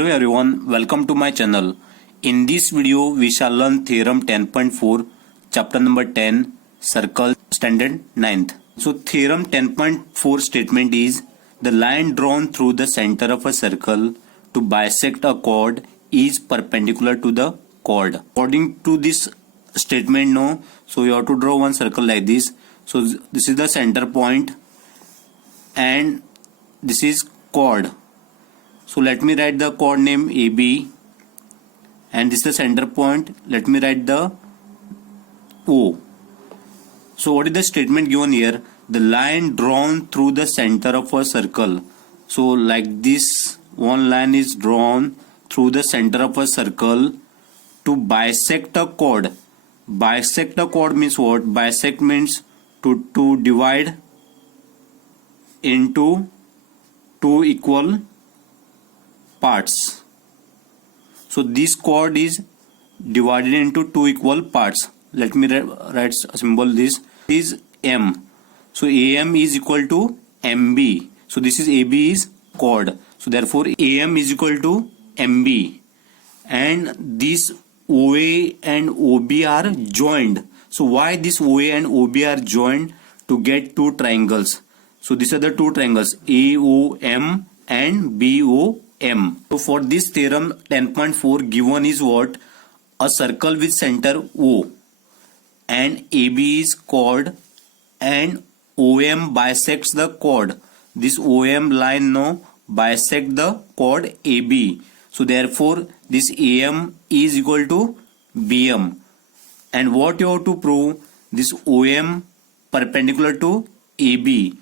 Hello everyone, welcome to my channel. In this video, we shall learn theorem 10.4, chapter number 10, circle standard 9th. So theorem 10.4 statement is, the line drawn through the center of a circle to bisect a chord is perpendicular to the chord. According to this statement, so you have to draw one circle like this. So this is the center point and this is chord. So let me write the chord name AB and this is the center point. Let me write the O. So what is the statement given here? The line drawn through the center of a circle. So like this, one line is drawn through the center of a circle to bisect a chord. Bisect a chord means what? Bisect means to divide into two equal parts. So this chord is divided into two equal parts. Let me write a symbol. This is M. So AM is equal to MB. So this is AB is chord. So therefore AM is equal to MB. And this OA and OB are joined. So why this OA and OB are joined? To get two triangles. So these are the two triangles AOM and BOM. So for this theorem 10.4 given is what? A circle with center O and AB is chord and OM bisects the chord. This OM line bisect the chord AB. So therefore this AM is equal to BM. And what you have to prove? This OM perpendicular to AB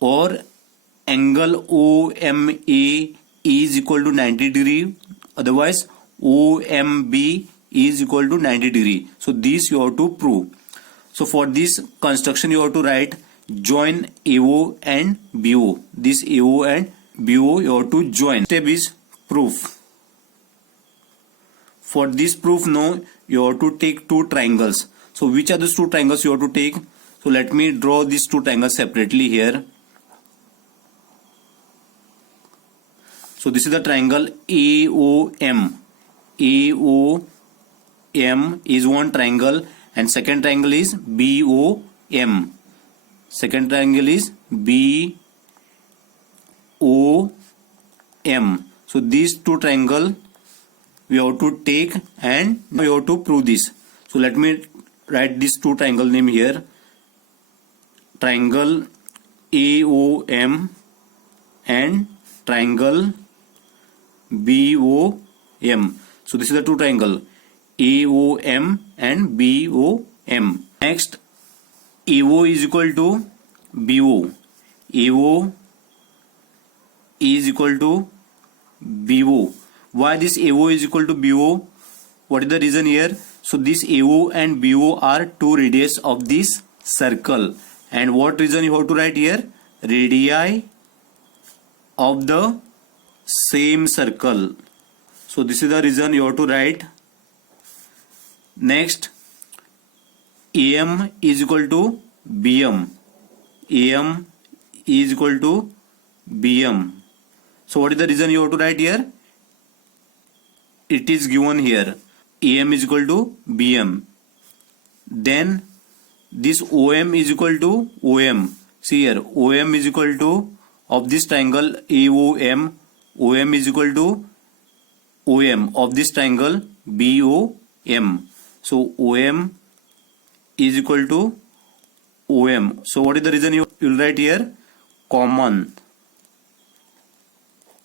or angle OMA is equal to 90 degree, otherwise OMB is equal to 90 degree. So this you have to prove. So for this construction you have to write join AO and BO. This AO and BO you have to join. Step is proof. For this proof you have to take two triangles. So which are those two triangles you have to take? So let me draw these two triangles separately here. So this is the triangle AOM. AOM is one triangle and second triangle is BOM. Second triangle is BOM. So these two triangles we have to take and we have to prove this. So let me write these two triangle name here. Triangle AOM and triangle BOM. So this is the two triangle AOM and BOM. Next AO is equal to BO. AO is equal to BO. Why this AO is equal to BO? What is the reason here? So this AO and BO are two radius of this circle. And what reason you have to write here? Radii of the same circle. So this is the reason you have to write. Next AM is equal to BM. AM is equal to BM. So what is the reason you have to write here? It is given here. AM is equal to BM. Then this OM is equal to OM. See here, OM is equal to of this triangle AOM. OM is equal to OM of this triangle BOM. So OM is equal to OM. So what is the reason you will write here? Common.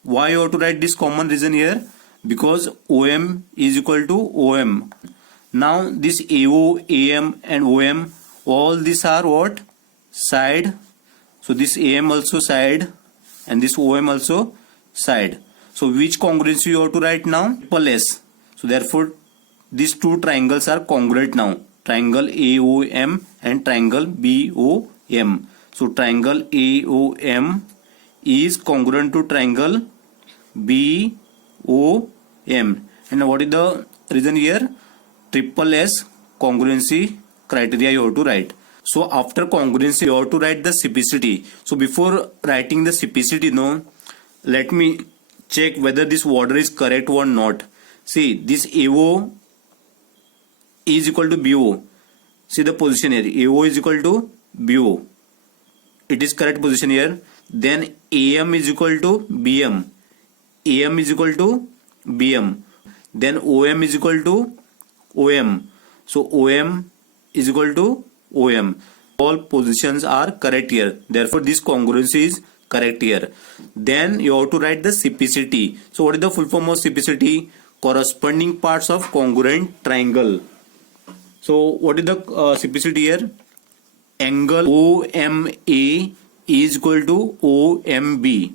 Why you have to write this common reason here? Because OM is equal to OM. Now this AO, AM and OM, all these are what? Side. So this AM also side and this OM also side. So which congruency you have to write now? Triple S. So therefore these two triangles are congruent now. Triangle AOM and triangle BOM. So triangle AOM is congruent to triangle BOM. And what is the reason here? Triple S congruency criteria you have to write. So after congruency you have to write the CPCT. So before writing the CPCT let me check whether this order is correct or not. See, this AO is equal to BO. See the position here. AO is equal to BO. It is correct position here. Then AM is equal to BM. AM is equal to BM. Then OM is equal to OM. So OM is equal to OM. All positions are correct here. Therefore, this congruency is correct here. Then you have to write the CPCT. So what is the full form of CPCT? Corresponding parts of congruent triangle. So what is the CPCT here? Angle OMA is equal to OMB.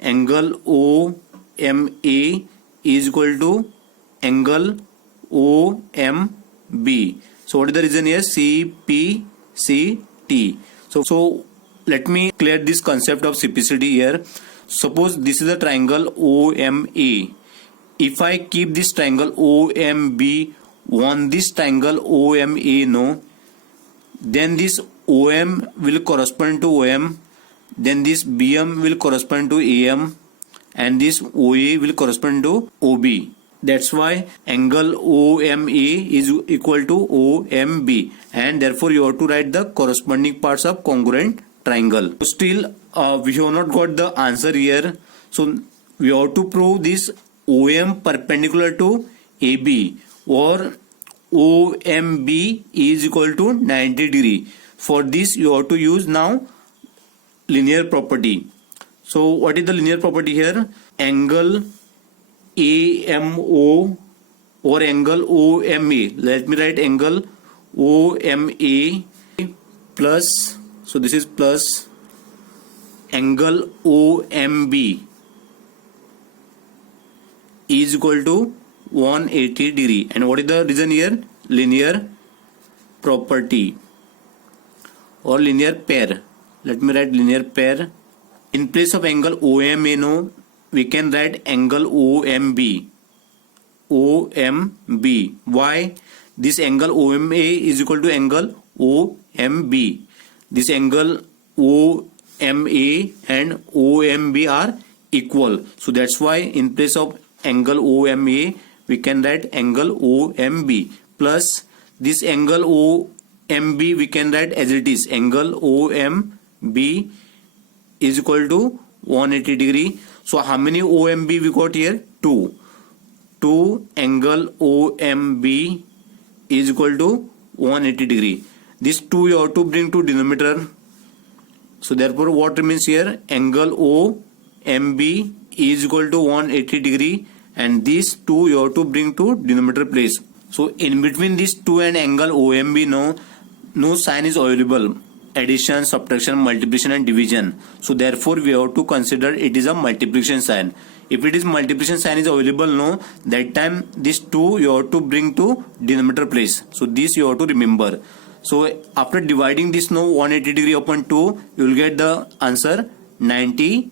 Angle OMA is equal to angle OMB. So what is the reason here? CPCT. So let me clear this concept of CPCT here. Suppose this is a triangle OMA. If I keep this triangle OMB on this triangle OMA, no, then this OM will correspond to OM, then this BM will correspond to AM, and this OA will correspond to OB. That's why angle OMA is equal to OMB, and therefore you have to write the corresponding parts of congruent triangle. Still we have not got the answer here. So we have to prove this OM perpendicular to AB or OMB is equal to 90 degree. For this you have to use now linear property. So what is the linear property here? Angle AMO or angle OMA. Let me write angle OMA plus, so this is plus angle OMB is equal to 180 degree. And what is the reason here? Linear property or linear pair. Let me write linear pair. In place of angle OMA, no, we can write angle OMB. OMB. Why? This angle OMA is equal to angle OMB. This angle OMA and OMB are equal. So that's why in place of angle OMA we can write angle OMB plus this angle OMB we can write as it is. Angle OMB is equal to 180 degree. So how many OMB we got here? 2. 2 angle OMB is equal to 180 degree. This 2 you have to bring to denominator. So therefore what remains here? Angle OMB is equal to 180 degree, and these 2 you have to bring to denominator place. So in between these 2 and angle OMB, no sign is available. Addition, subtraction, multiplication and division. So therefore we have to consider it is a multiplication sign. If it is multiplication sign is available, no, that time this 2 you have to bring to denominator place. So this you have to remember. So after dividing this 180 degree upon 2, you will get the answer 90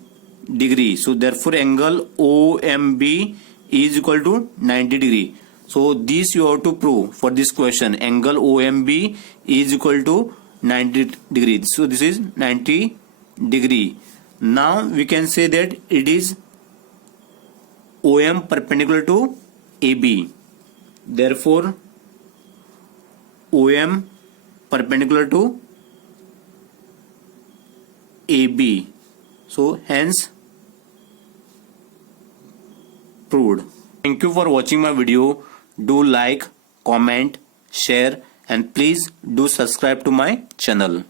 degree. So therefore angle OMB is equal to 90 degree. So this you have to prove for this question. Angle OMB is equal to 90 degrees. So this is 90 degree. Now we can say that it is OM perpendicular to AB. Therefore OM perpendicular to AB. So hence proved. Thank you for watching my video. Do like, comment, share and please do subscribe to my channel.